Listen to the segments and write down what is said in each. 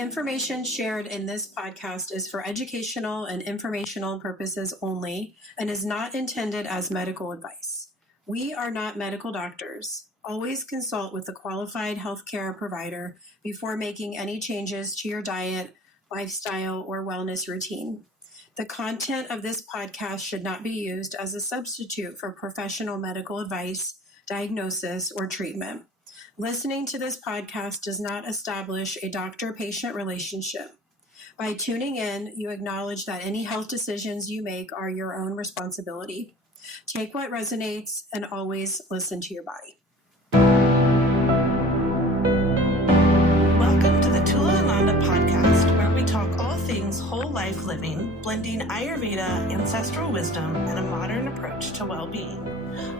information shared in this podcast is for educational and informational purposes only and is not intended as medical advice. We are not medical doctors. Always consult with a qualified healthcare provider before making any changes to your diet, lifestyle, or wellness routine. The content of this podcast should not be used as a substitute for professional medical advice, diagnosis, or treatment. Listening to this podcast does not establish a doctor-patient relationship. By tuning in, you acknowledge that any health decisions you make are your own responsibility. Take what resonates and always listen to your body. Welcome to the Tula Ananda podcast, where we talk all things whole life living, blending Ayurveda, ancestral wisdom, and a modern approach to well-being.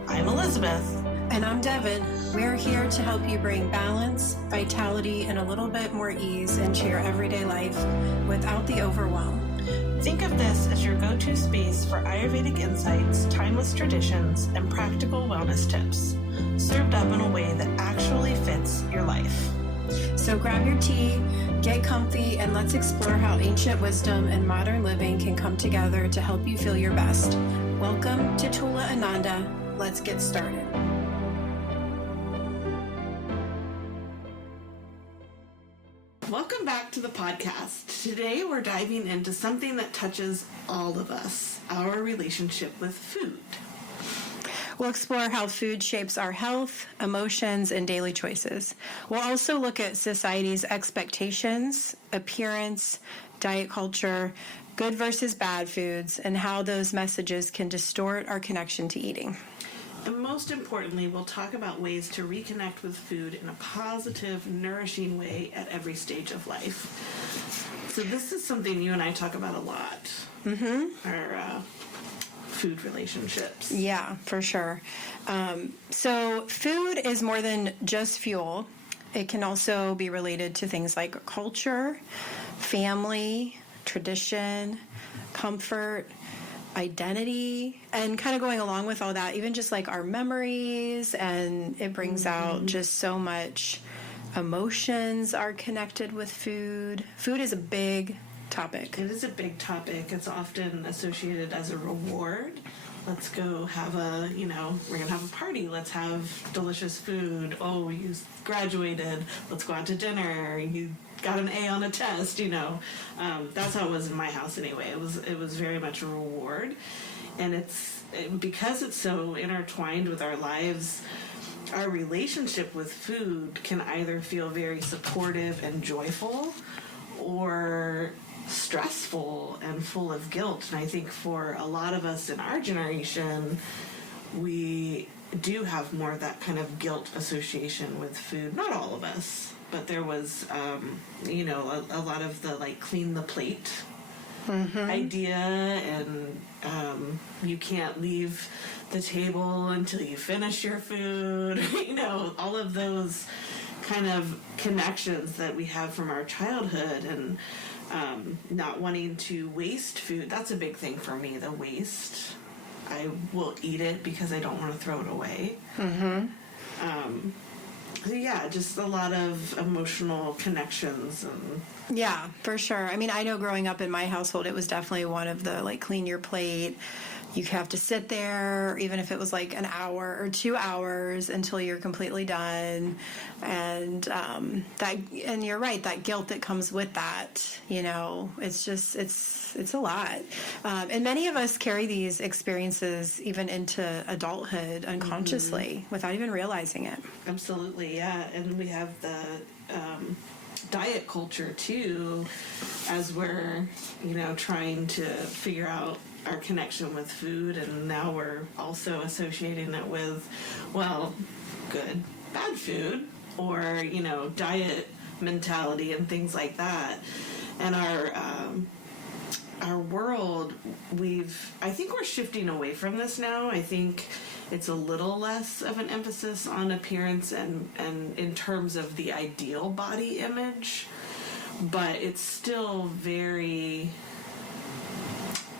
I'm Elizabeth. And I'm Devon. We're here to help you bring balance, vitality, and a little bit more ease into your everyday life without the overwhelm. Think of this as your go-to space for Ayurvedic insights, timeless traditions, and practical wellness tips, served up in a way that actually fits your life. So grab your tea, get comfy, and let's explore how ancient wisdom and modern living can come together to help you feel your best. Welcome to Tula Ananda. Let's get started. Welcome back to the podcast. Today we're diving into something that touches all of us, our relationship with food. We'll explore how food shapes our health, emotions, and daily choices. We'll also look at society's expectations, appearance, diet culture, good versus bad foods, and how those messages can distort our connection to eating. And most importantly, we'll talk about ways to reconnect with food in a positive, nourishing way at every stage of life. So this is something you and I talk about a lot, our food relationships. Yeah, for sure. So food is more than just fuel. It can also be related to things like culture, family, tradition, comfort, identity, and kind of going along with all that, even just like our memories, and it brings out just so much emotions are connected with food. Food is a big topic. It is a big topic. It's often associated as a reward. Let's go have we're going to have a party. Let's have delicious food. Oh, you graduated. Let's go out to dinner. You got an A on a test, That's how it was in my house anyway. It was very much a reward. And because it's so intertwined with our lives, our relationship with food can either feel very supportive and joyful or stressful and full of guilt. And I think for a lot of us in our generation, we do have more of that kind of guilt association with food. Not all of us, but there was, a lot of the clean the plate idea, and you can't leave the table until you finish your food. All of those kind of connections that we have from our childhood, and not wanting to waste food. That's a big thing for me, the waste. I will eat it because I don't want to throw it away. Yeah, just a lot of emotional connections. Yeah, for sure. I mean, I know growing up in my household, it was definitely one of the clean your plate. You have to sit there, even if it was an hour or 2 hours, until you're completely done. And and you're right, that guilt that comes with that, it's a lot. And many of us carry these experiences even into adulthood unconsciously without even realizing it. Absolutely, yeah. And we have the diet culture too, as we're, trying to figure out our connection with food, and now we're also associating it with, good, bad food, or, diet mentality and things like that. And our world, I think we're shifting away from this now. I think it's a little less of an emphasis on appearance and in terms of the ideal body image, but it's still very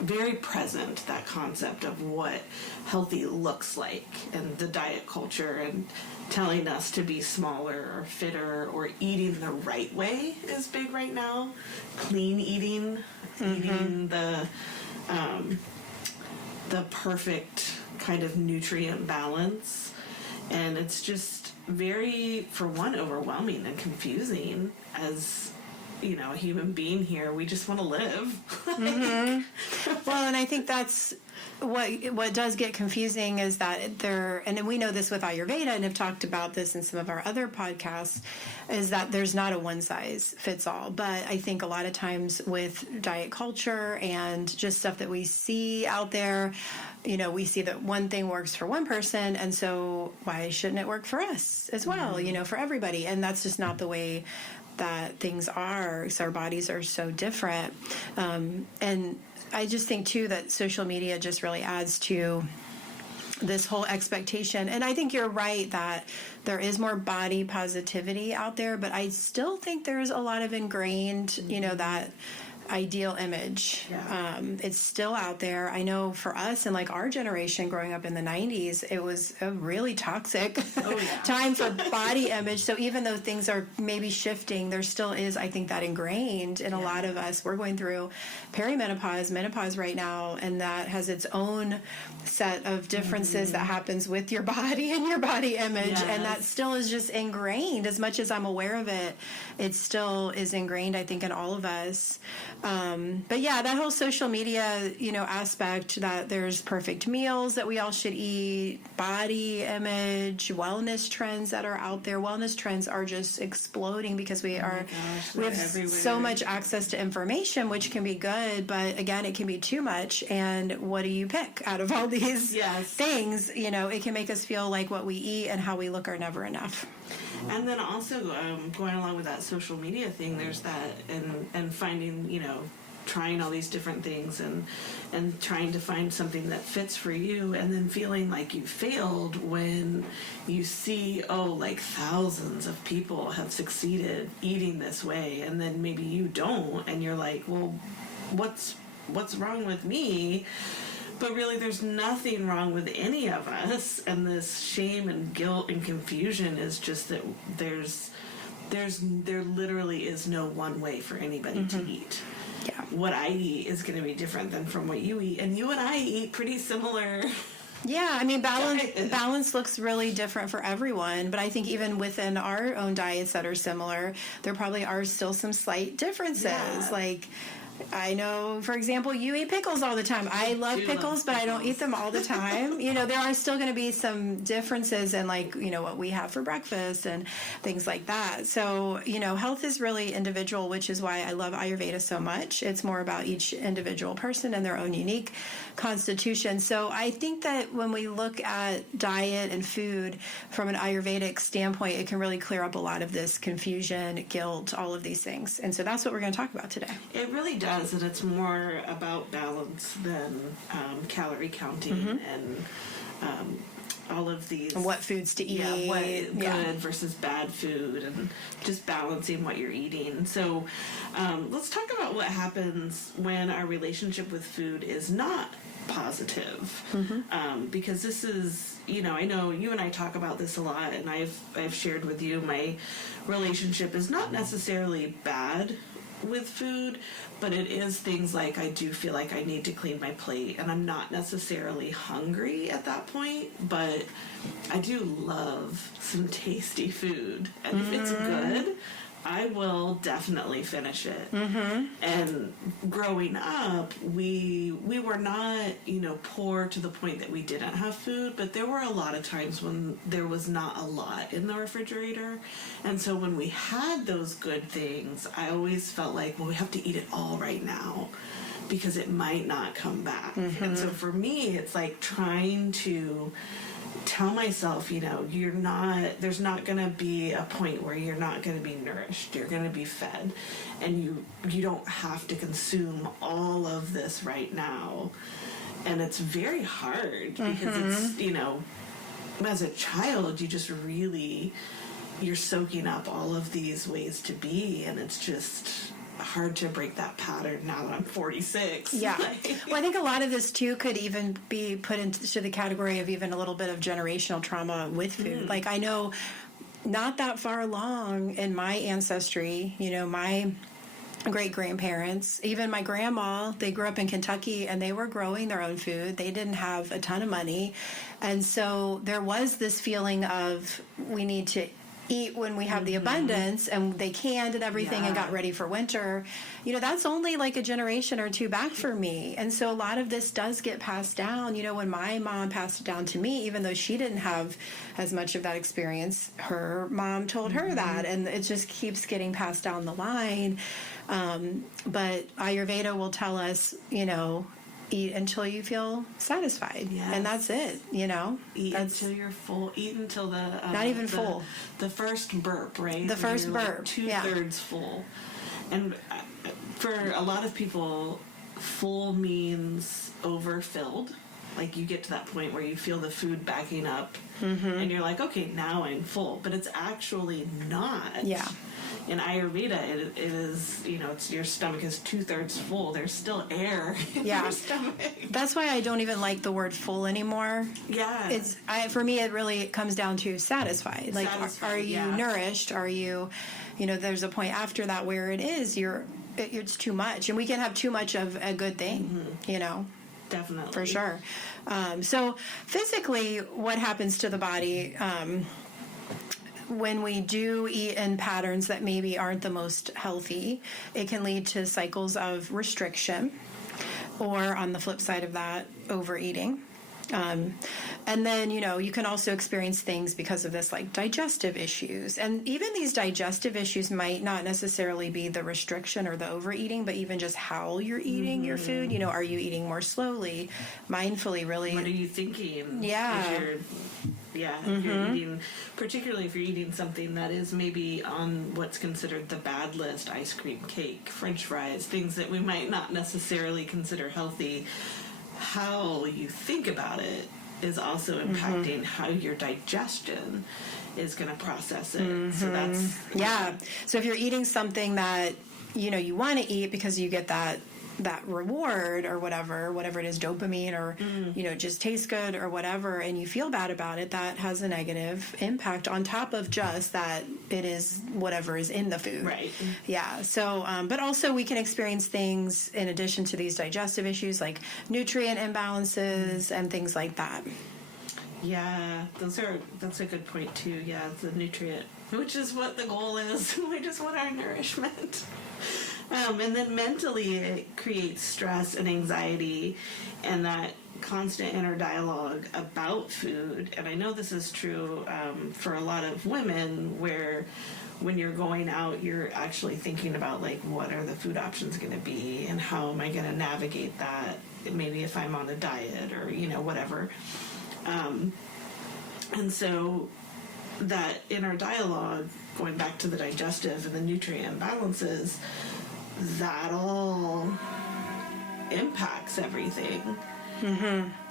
very present, that concept of what healthy looks like, and the diet culture, and telling us to be smaller or fitter or eating the right way is big right now. Clean eating, eating the perfect kind of nutrient balance. And it's just very, for one, overwhelming and confusing as, you know, a human being here. We just want to live. Well, and I think that's what does get confusing is that there, and we know this with Ayurveda and have talked about this in some of our other podcasts, is that there's not a one size fits all. But I think a lot of times with diet culture and just stuff that we see out there, you know, we see that one thing works for one person, and so why shouldn't it work for us as well, you know, for everybody? And that's just not the way that things are. So our bodies are so different. And I just think, too, that social media just really adds to this whole expectation. And I think you're right that there is more body positivity out there, but I still think there's a lot of ingrained, you know, that ideal image. It's still out there. I know for us and like our generation growing up in the 90s, it was a really toxic time for body image. So even though things are maybe shifting, there still is, I think, that ingrained in a lot of us. We're going through perimenopause, menopause right now, and that has its own set of differences that happens with your body and your body image. And that still is just ingrained. As much as I'm aware of it, it still is ingrained, I think, in all of us. But yeah, that whole social media, you know, aspect, that there's perfect meals that we all should eat, body image, wellness trends that are out there. Wellness trends are just exploding because we have everywhere. so much access to information, which can be good, but again, it can be too much. And what do you pick out of all these things? You know, it can make us feel like what we eat and how we look are never enough. And then also going along with that social media thing, there's that, and finding, you know, trying all these different things and trying to find something that fits for you, and then feeling like you failed when you see, like thousands of people have succeeded eating this way, and then maybe you don't, and you're like, well, what's wrong with me? But really, there's nothing wrong with any of us, and this shame and guilt and confusion is just that there literally is no one way for anybody to eat. Yeah. What I eat is going to be different than from what you eat, and you and I eat pretty similar. Yeah, I mean, balance looks really different for everyone, but I think even within our own diets that are similar, there probably are still some slight differences. Yeah. Like, I know, for example, you eat pickles all the time. I love pickles, but I don't eat them all the time. You know, there are still going to be some differences in, like, you know, what we have for breakfast and things like that. So, you know, health is really individual, which is why I love Ayurveda so much. It's more about each individual person and their own unique constitution. So I think that when we look at diet and food from an Ayurvedic standpoint, it can really clear up a lot of this confusion, guilt, all of these things. And so that's what we're going to talk about today. It really does. And it's more about balance than calorie counting and all of these. And what foods to eat. Yeah, what good versus bad food, and just balancing what you're eating. So let's talk about what happens when our relationship with food is not positive. Because this is, you know, I know you and I talk about this a lot, and I've shared with you my relationship is not necessarily bad with food, but it is things like I do feel like I need to clean my plate, and I'm not necessarily hungry at that point, but I do love some tasty food, and if it's good, I will definitely finish it. And growing up, we were not, you know, poor to the point that we didn't have food, but there were a lot of times when there was not a lot in the refrigerator. And so when we had those good things, I always felt like, well, we have to eat it all right now because it might not come back. And so for me, it's like trying to tell myself, you know, there's not going to be a point where you're not going to be nourished. You're going to be fed, and you don't have to consume all of this right now. And it's very hard because it's, you know, as a child, you just really, you're soaking up all of these ways to be, and it's just, hard to break that pattern now that I'm 46. Yeah. Well, I think a lot of this too could even be put into the category of even a little bit of generational trauma with food. Like, I know not that far along in my ancestry, my great grandparents, even my grandma, they grew up in Kentucky and they were growing their own food. They didn't have a ton of money. And so there was this feeling of we need to eat when we have the abundance, and they canned and everything and got ready for winter. That's only like a generation or two back for me. And so a lot of this does get passed down. When my mom passed it down to me, even though she didn't have as much of that experience, her mom told her that, and it just keeps getting passed down the line. But Ayurveda will tell us, eat until you feel satisfied. Yes. And that's it, Eat until you're full. Eat until not even full. The first burp, right? The first burp. Like 2/3 full. And for a lot of people, full means overfilled. Like, you get to that point where you feel the food backing up, and you're like, okay, now I'm full. But it's actually not. Yeah. In Ayurveda, it is, it's your stomach is 2/3 full. There's still air in your stomach. That's why I don't even like the word full anymore. Yeah. For me, it really comes down to satisfied. Like, are you nourished? Are you, there's a point after that where it's too much. And we can have too much of a good thing, Definitely. For sure. So physically, what happens to the body when we do eat in patterns that maybe aren't the most healthy? It can lead to cycles of restriction, or on the flip side of that, overeating. And then, you can also experience things because of this, like digestive issues. And even these digestive issues might not necessarily be the restriction or the overeating, but even just how you're eating your food. Are you eating more slowly, mindfully, really? What are you thinking? Yeah. If you're eating, particularly if you're eating something that is maybe on what's considered the bad list, ice cream, cake, French fries, things that we might not necessarily consider healthy, how you think about it is also impacting how your digestion is going to process it. So that's... So if you're eating something that, you want to eat because you get that reward or whatever it is, dopamine, or, just tastes good or whatever, and you feel bad about it, that has a negative impact on top of just that it is whatever is in the food. Right. Yeah. So, but also we can experience things in addition to these digestive issues like nutrient imbalances and things like that. Yeah, that's a good point too. Yeah, the nutrient, which is what the goal is. We just want our nourishment. And then mentally, it creates stress and anxiety, and that constant inner dialogue about food. And I know this is true for a lot of women, where when you're going out, you're actually thinking about, like, what are the food options going to be, and how am I going to navigate that, maybe if I'm on a diet or, whatever. And so that inner dialogue, going back to the digestive and the nutrient imbalances, that all impacts everything.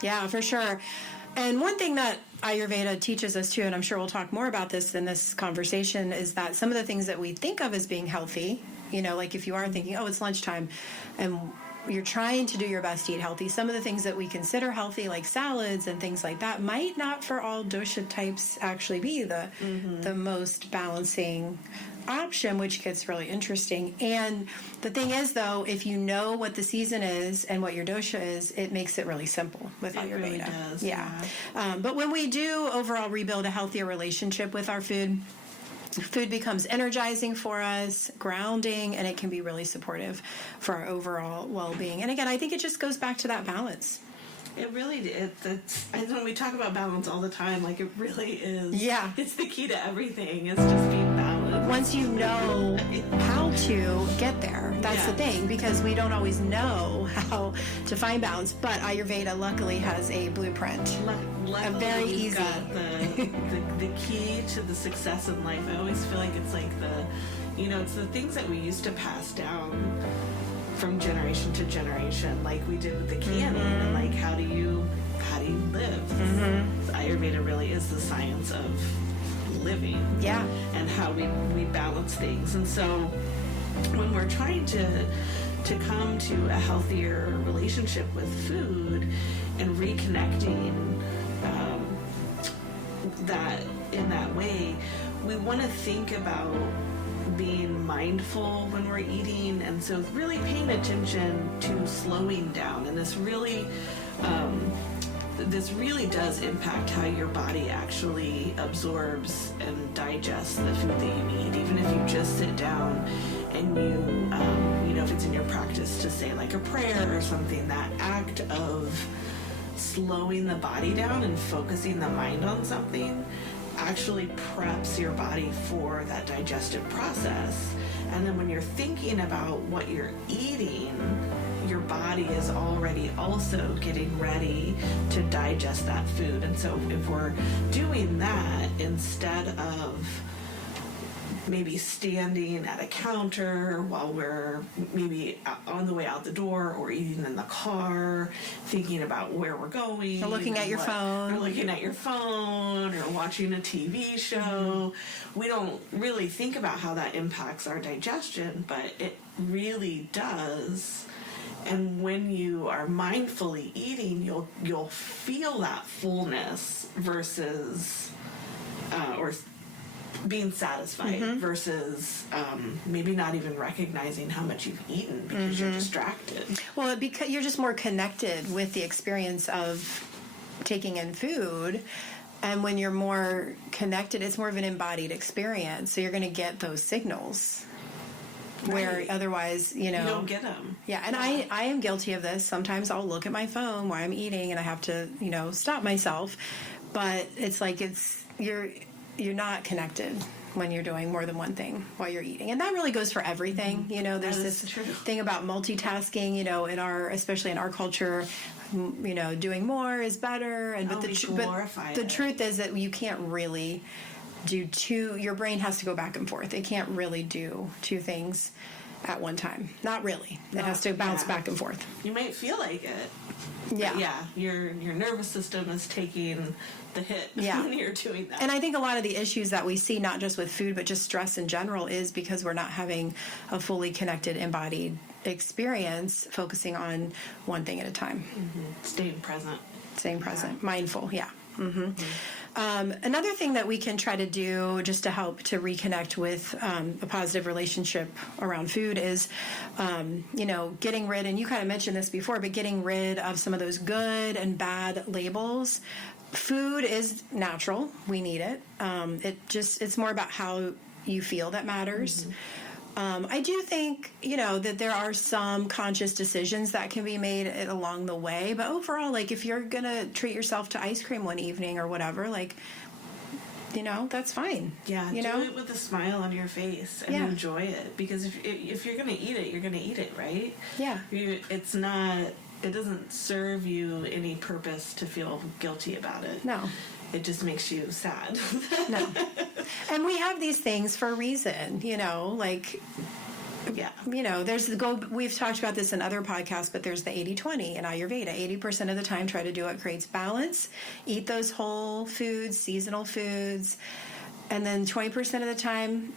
Yeah, for sure. And one thing that Ayurveda teaches us too, and I'm sure we'll talk more about this in this conversation, is that some of the things that we think of as being healthy, like if you are thinking, oh, it's lunchtime, and you're trying to do your best to eat healthy, some of the things that we consider healthy, like salads and things like that, might not for all dosha types actually be the most balancing option, which gets really interesting. And the thing is, though, if you know what the season is and what your dosha is, it makes it really simple with Ayurveda. It really does. Yeah. But when we do overall rebuild a healthier relationship with our food becomes energizing for us, grounding, and it can be really supportive for our overall well-being. And again, I think it just goes back to that balance. It really, and when we talk about balance all the time, like, it really is. Yeah. It's the key to everything. It's just being balanced. Once you know how to get there, that's the thing, because we don't always know how to find balance. But Ayurveda luckily has a blueprint. Luckily, very we've easy. got the key to the success in life. I always feel like it's like it's the things that we used to pass down from generation to generation, like we did with the canning, and like how do you live? Ayurveda really is the science of living, Yeah. and how we balance things. And so when we're trying to come to a healthier relationship with food and reconnecting that in that way, we want to think about being mindful when we're eating, and so really paying attention to slowing down. And this really does impact how your body actually absorbs and digests the food that you eat. Even if you just sit down and you know, if it's in your practice to say like a prayer or something, that act of slowing the body down and focusing the mind on something actually preps your body for that digestive process. And then when you're thinking about what you're eating, your body is already also getting ready to digest that food. And so if we're doing that instead of maybe standing at a counter while we're maybe on the way out the door, or eating in the car, thinking about where we're going, or looking at your phone, or watching a TV show, we don't really think about how that impacts our digestion, but it really does. And when you are mindfully eating, you'll feel that fullness versus or being satisfied versus maybe not even recognizing how much you've eaten because you're distracted. Well, because you're just more connected with the experience of taking in food. And when you're more connected, it's more of an embodied experience. So you're going to get those signals. Right. Where otherwise, you don't get them. Yeah, and I am guilty of this. Sometimes I'll look at my phone while I'm eating, and I have to, stop myself. But it's like you're not connected when you're doing more than one thing while you're eating. And that really goes for everything. There's this thing about multitasking, especially in our culture, doing more is better. And but the truth is that you can't really do your brain has to go back and forth. It can't really do two things at one time. Not really. It has to bounce back and forth. You might feel like it. Yeah. But your nervous system is taking the hit when you're doing that. And I think a lot of the issues that we see, not just with food, but just stress in general, is because we're not having a fully connected, embodied experience, focusing on one thing at a time. Staying present. Mindful, yeah. Another thing that we can try to do just to help to reconnect with a positive relationship around food is, getting rid, and you kind of mentioned this before, but getting rid of some of those good and bad labels. Food is natural. We need it. It's more about how you feel that matters. I do think, that there are some conscious decisions that can be made along the way. But overall, if you're going to treat yourself to ice cream one evening or whatever, that's fine. Yeah, do it with a smile on your face and enjoy it. Because if you're going to eat it, you're going to eat it, right? Yeah. It doesn't serve you any purpose to feel guilty about it. No. It just makes you sad. No. And we have these things for a reason, we've talked about this in other podcasts, but there's the 80-20 in Ayurveda. 80% of the time, try to do what creates balance. Eat those whole foods, seasonal foods. And then 20% of the time,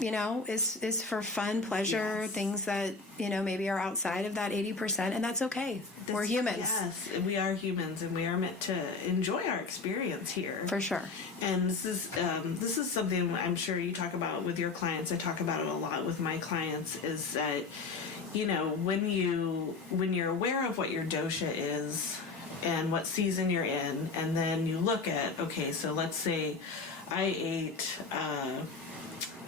is for fun, pleasure, things that, maybe are outside of that 80%, and that's okay. We're humans. Yes, we are humans, and we are meant to enjoy our experience here. For sure. And this is something I'm sure you talk about with your clients. I talk about it a lot with my clients, is that, when you're aware of what your dosha is and what season you're in, and then you look at, okay, so let's say I ate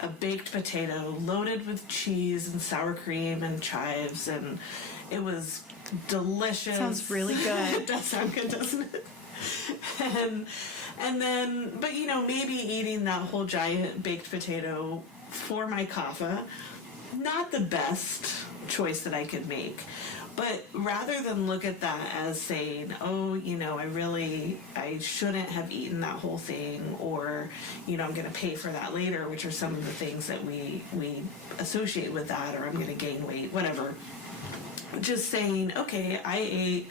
a baked potato loaded with cheese and sour cream and chives, and it was delicious. Sounds really good. It does sound good, doesn't it? And then, but maybe eating that whole giant baked potato for my kapha, not the best choice that I could make. But rather than look at that as saying, I shouldn't have eaten that whole thing, or, I'm going to pay for that later, which are some of the things that we associate with that, or I'm going to gain weight, whatever. just saying, okay, I ate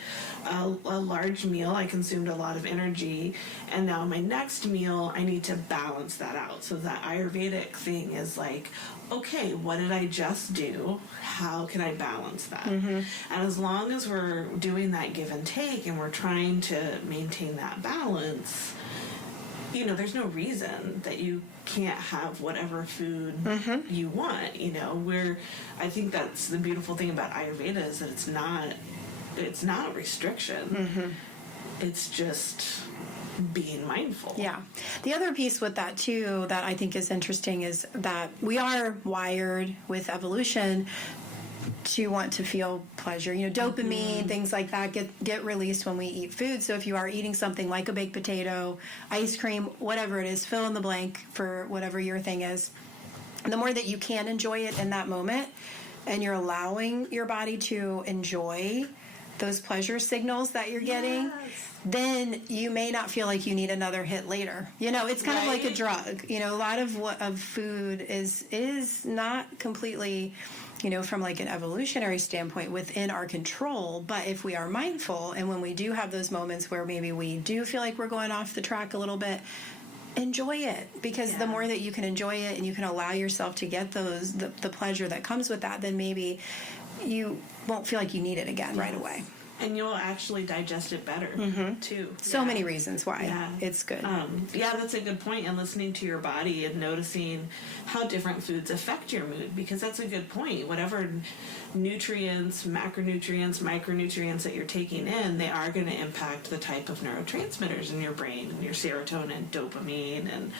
a large meal, I consumed a lot of energy, and now my next meal, I need to balance that out. So that Ayurvedic thing is like, okay, what did I just do? How can I balance that? And as long as we're doing that give and take and we're trying to maintain that balance, you know, there's no reason that you can't have whatever food you want. You know, I think that's the beautiful thing about Ayurveda is that it's not a restriction. It's just being mindful. Yeah. The other piece with that too that I think is interesting is that we are wired with evolution to want to feel pleasure. You know, dopamine, things like that get released when we eat food. So if you are eating something like a baked potato, ice cream, whatever it is, fill in the blank for whatever your thing is. And the more that you can enjoy it in that moment, and you're allowing your body to enjoy those pleasure signals that you're getting, then you may not feel like you need another hit later. You know, it's kind of like a drug. You know, a lot of food is not completely, you know, from like an evolutionary standpoint within our control. But if we are mindful, and when we do have those moments where maybe we do feel like we're going off the track a little bit, enjoy it, because the more that you can enjoy it and you can allow yourself to get the pleasure that comes with that, then maybe you won't feel like you need it again right away. And you'll actually digest it better too. So many reasons why it's good. Yeah, that's a good point. And listening to your body and noticing how different foods affect your mood, because that's a good point. Whatever nutrients, macronutrients, micronutrients that you're taking in, they are going to impact the type of neurotransmitters in your brain, and your serotonin, dopamine, and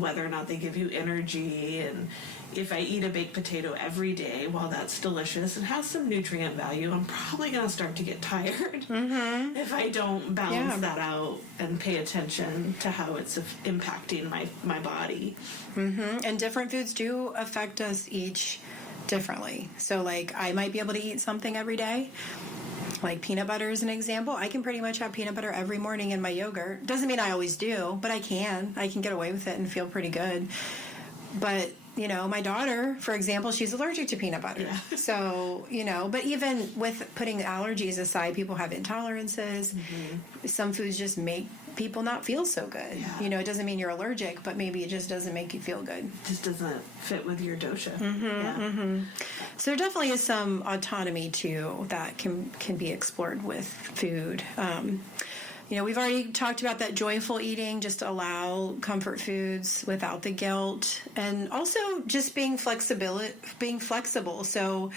whether or not they give you energy. And if I eat a baked potato every day, while that's delicious and has some nutrient value, I'm probably going to start to get tired if I don't balance that out and pay attention to how it's impacting my body. And different foods do affect us each differently. So like I might be able to eat something every day. Like peanut butter is an example. I can pretty much have peanut butter every morning in my yogurt. Doesn't mean I always do, but I can get away with it and feel pretty good. But you know, my daughter, for example, she's allergic to peanut butter. Yeah. So, you know, but even with putting allergies aside, people have intolerances. Some foods just make people not feel so good. Yeah. You know, it doesn't mean you're allergic, but maybe it just doesn't make you feel good. It just doesn't fit with your dosha. So there definitely is some autonomy, too, that can be explored with food. You know, we've already talked about that joyful eating, just allow comfort foods without the guilt, and also just being flexible. So,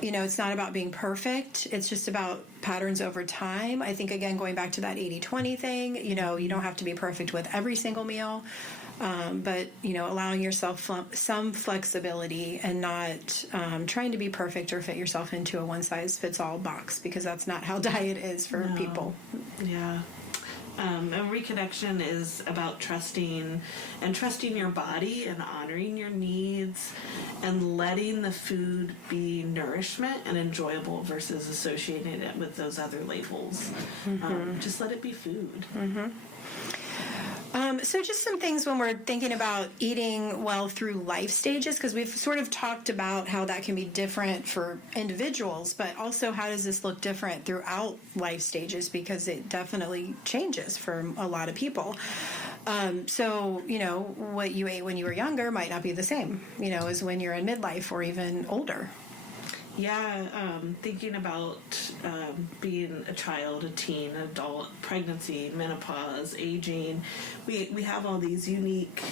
you know, it's not about being perfect. It's just about patterns over time. I think, again, going back to that 80-20 thing, you know, you don't have to be perfect with every single meal. But, you know, allowing yourself some flexibility and not trying to be perfect or fit yourself into a one-size-fits-all box, because that's not how diet is for people. Yeah. And reconnection is about trusting your body and honoring your needs and letting the food be nourishment and enjoyable versus associating it with those other labels. Just let it be food. So just some things when we're thinking about eating well through life stages, because we've sort of talked about how that can be different for individuals, but also how does this look different throughout life stages, because it definitely changes for a lot of people. So, you know, what you ate when you were younger might not be the same, you know, as when you're in midlife or even older. Yeah, thinking about being a child, a teen, adult, pregnancy, menopause, aging, we have all these unique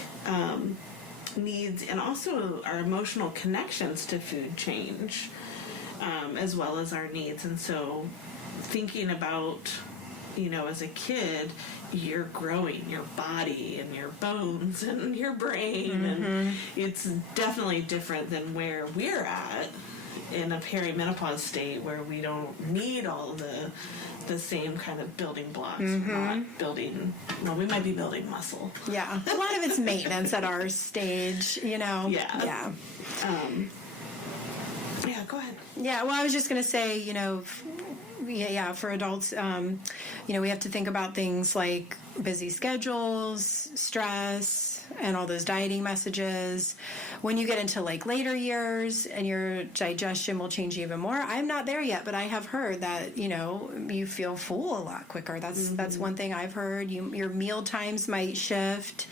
needs, and also our emotional connections to food change, as well as our needs. And so thinking about, you know, as a kid, you're growing your body and your bones and your brain, and it's definitely different than where we're at in a perimenopause state, where we don't need all the same kind of building blocks. We're not building, well, we might be building muscle. Yeah, a lot of it's maintenance at our stage, you know. Yeah, go ahead. Yeah, well, I was just going to say, you know, for adults, you know, we have to think about things like busy schedules, stress, and all those dieting messages. When you get into like later years and your digestion will change even more. I'm not there yet, but I have heard that, you feel full a lot quicker. That's one thing I've heard. Your meal times might shift.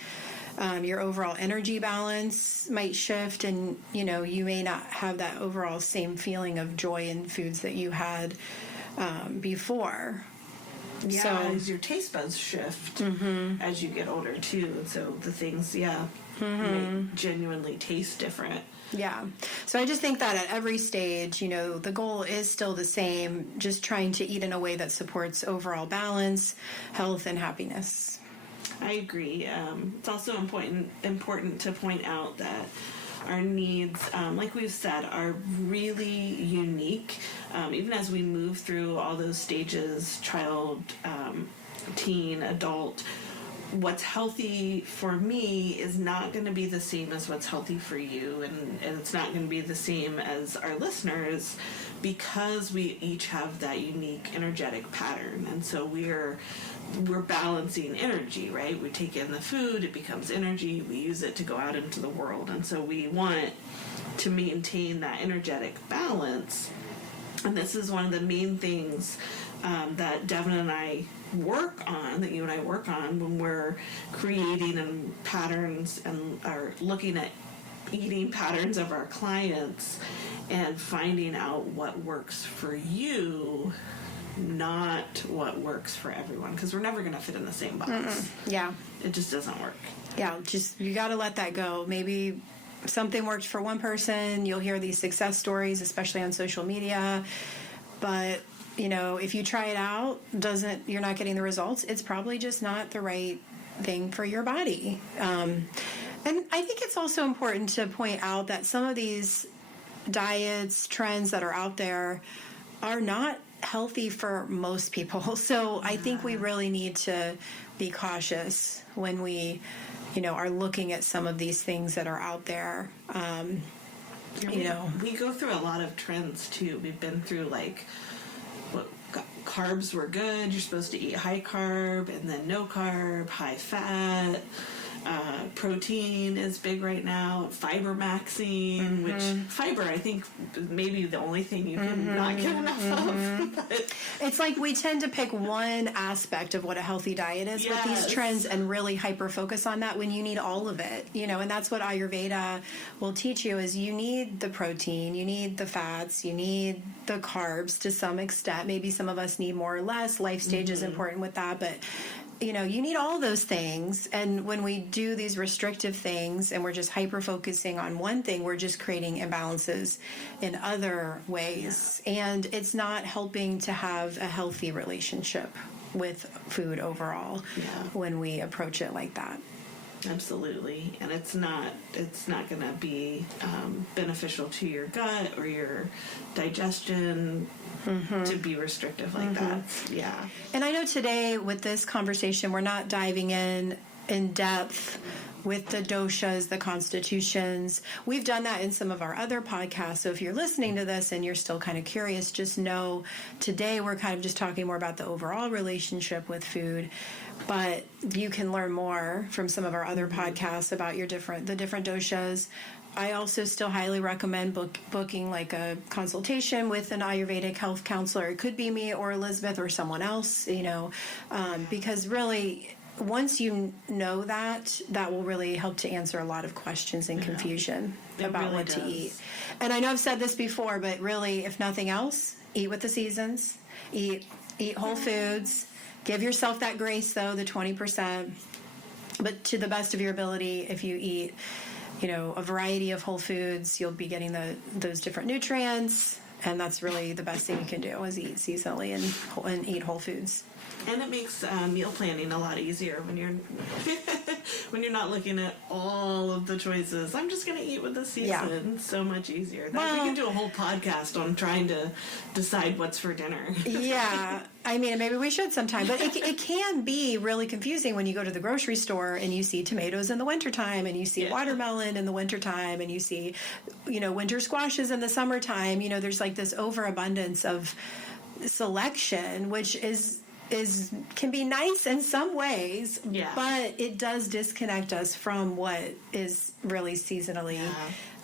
Your overall energy balance might shift, and you may not have that overall same feeling of joy in foods that you had before. Yeah, So, as your taste buds shift as you get older too, and so the things, may genuinely taste different. Yeah. So I just think that at every stage, the goal is still the same, just trying to eat in a way that supports overall balance, health, and happiness. I agree. It's also important to point out that our needs, like we've said, are really unique. Even as we move through all those stages, child, teen, adult, what's healthy for me is not going to be the same as what's healthy for you, and it's not going to be the same as our listeners, because we each have that unique energetic pattern. And so we're balancing energy, right? We take in the food, it becomes energy, we use it to go out into the world. And so we want to maintain that energetic balance. And this is one of the main things that Devon and I work on, that you and I work on when we're creating patterns and are looking at eating patterns of our clients and finding out what works for you, not what works for everyone, because we're never going to fit in the same box. Yeah. It just doesn't work. Yeah, you got to let that go. Maybe something worked for one person. You'll hear these success stories, especially on social media. But, if you try it out, you're not getting the results, it's probably just not the right thing for your body. And I think it's also important to point out that some of these diets, trends that are out there are not healthy for most people. So I think we really need to be cautious when we, are looking at some of these things that are out there. We go through a lot of trends too. We've been through carbs were good. You're supposed to eat high carb, and then no carb, high fat. Protein is big right now. Fiber maxing, which fiber, I think, maybe the only thing you can not get enough of. But it's like we tend to pick one aspect of what a healthy diet is with these trends and really hyper focus on that when you need all of it, and that's what Ayurveda will teach you is you need the protein, you need the fats, you need the carbs to some extent. Maybe some of us need more or less. Life stage is important with that, but you need all those things. And when we do these restrictive things and we're just hyper focusing on one thing, we're just creating imbalances in other ways. Yeah. And it's not helping to have a healthy relationship with food overall when we approach it like that. Absolutely. And it's not going to be beneficial to your gut or your digestion to be restrictive like that. Yeah. And I know today with this conversation, we're not diving in depth with the doshas, the constitutions. We've done that in some of our other podcasts. So if you're listening to this and you're still kind of curious, just know today we're kind of just talking more about the overall relationship with food. But you can learn more from some of our other podcasts about the different doshas. I also still highly recommend booking like a consultation with an Ayurvedic health counselor. It could be me or Elizabeth or someone else, because really once you know that will really help to answer a lot of questions and confusion about really what does. to eat. And I know I've said this before, but really, if nothing else, eat with the seasons, eat whole foods. Give yourself that grace, though, the 20%. But to the best of your ability, if you eat, a variety of whole foods, you'll be getting those different nutrients. And that's really the best thing you can do is eat seasonally and eat whole foods. And it makes meal planning a lot easier when you're when you're not looking at all of the choices. I'm just going to eat with the season. Yeah. So much easier. We can do a whole podcast on trying to decide what's for dinner. Yeah. I mean, maybe we should sometime. But it can be really confusing when you go to the grocery store and you see tomatoes in the wintertime and you see watermelon in the wintertime and you see, winter squashes in the summertime. There's like this overabundance of selection, which is can be nice in some ways, Yeah. but it does disconnect us from what is really seasonally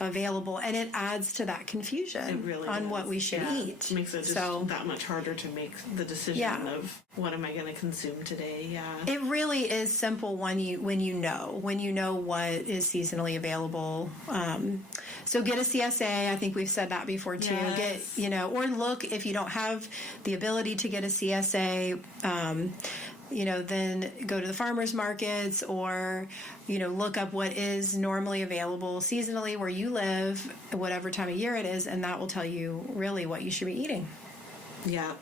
available, and it adds to that confusion on what we should eat. It makes it just that much harder to make the decision of what am I going to consume today. It really is simple when you know what is seasonally available. So get a CSA. I think we've said that before too. Yes. Or look, if you don't have the ability to get a CSA, then go to the farmers markets, or look up what is normally available seasonally where you live, whatever time of year it is, and that will tell you really what you should be eating. Yeah.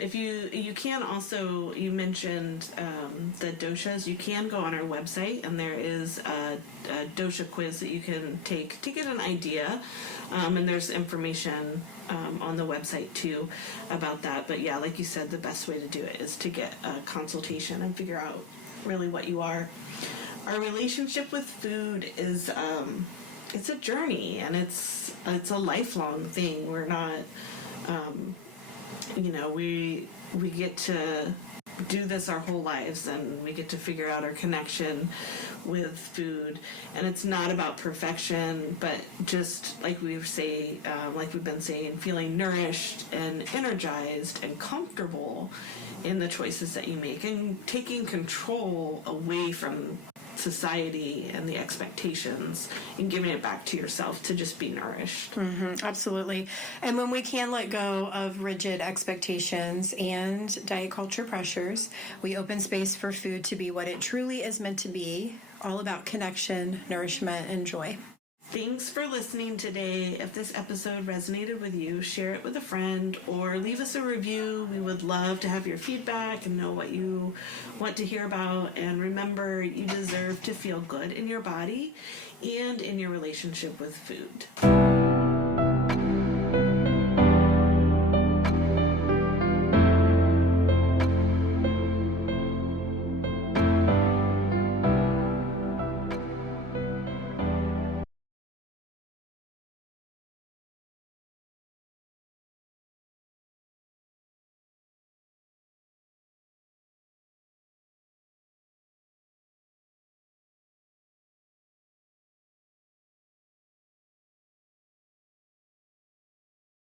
If you can also, you mentioned the doshas, you can go on our website, and there is a dosha quiz that you can take to get an idea, and there's information on the website too about that. But yeah, like you said, the best way to do it is to get a consultation and figure out really what you are. Our relationship with food is it's a journey, and it's a lifelong thing. We're not we get to do this our whole lives, and we get to figure out our connection with food, and it's not about perfection, but just like we've been saying, feeling nourished and energized and comfortable in the choices that you make, and taking control away from society and the expectations, and giving it back to yourself to just be nourished. Absolutely. And when we can let go of rigid expectations and diet culture pressures, we open space for food to be what it truly is meant to be, all about connection, nourishment, and joy. Thanks for listening today. If this episode resonated with you, share it with a friend or leave us a review. We would love to have your feedback and know what you want to hear about. And remember, you deserve to feel good in your body and in your relationship with food.